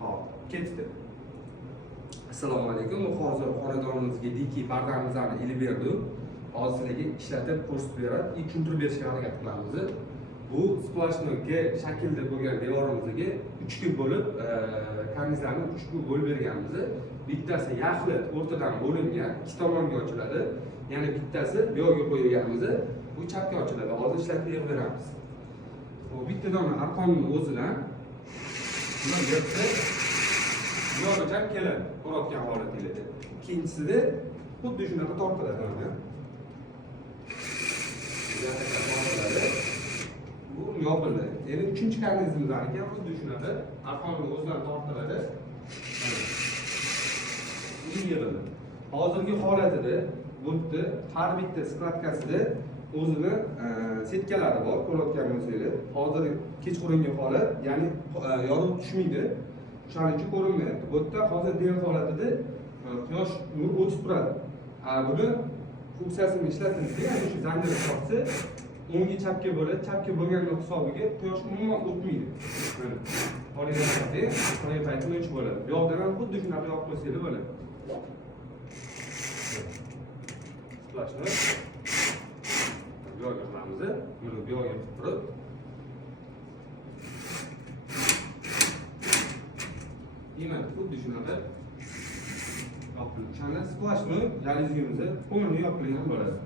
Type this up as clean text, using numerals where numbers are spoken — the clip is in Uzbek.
Hop, ketdi. Assalomu alaykum. Hozir xonadonimizga diki bardamimizni ilib berdi. Hozir sizlarga ishlatib ko'rsatib beradi, tushuntirib berishga harakat qilamiz. Bu splashnoga shaklda bo'lgan devorimizga 3 ga bo'lib, karnizlarni 3 ga bo'lib berganmiz. Bittasi yaxli o'rtadan bo'lingan, ikki tomonga ochiladi. Yana bittasi bu yoqqa qo'yilganmiz. Bu chapga ochiladi. Hozir ishlatib beramiz. Bu bittadan arqonning o'zidan buni yerda yo'g'acha keladi, qo'rotgan holatingizda. Ikkinchisida xuddi shunaqa tortiladi. Bu yopildi. Endi uchinchi karnizimizdan ekan xuddi shunaqa arqonning o'zidan tortiladi. Yig'iladi. Hozirgi holatida bo'ldi, har bitta sklatkasida o'zini setkalari bor, ko'rayotgan bo'lsangiz. Hozir kechqurungi holat, ya'ni yorug' tushmaydi. Shuning uchun ko'rinmayapti. Bu yerda hozir dev holatida quyosh nur o'tib turadi. Buni funksiyasini ishlatdingizda, ya'ni shu zanjir soqsi o'ngga chapga bo'ladi, chapga bo'lganning hisobiga quyosh umuman o'tmaydi. Mana qo'lingizda qanday paytda o'chib bo'ladi. Bu yoqdan ham xuddi shunaqa yoqib qo'ysangiz bo'ladi. Splashni bu yoqqa qilamiz. Buni bu yoqqa qilib turib yana xuddi shunaqa yopilib. O'shanda splashni yalizingizda qo'lni yopilgan bo'ladi.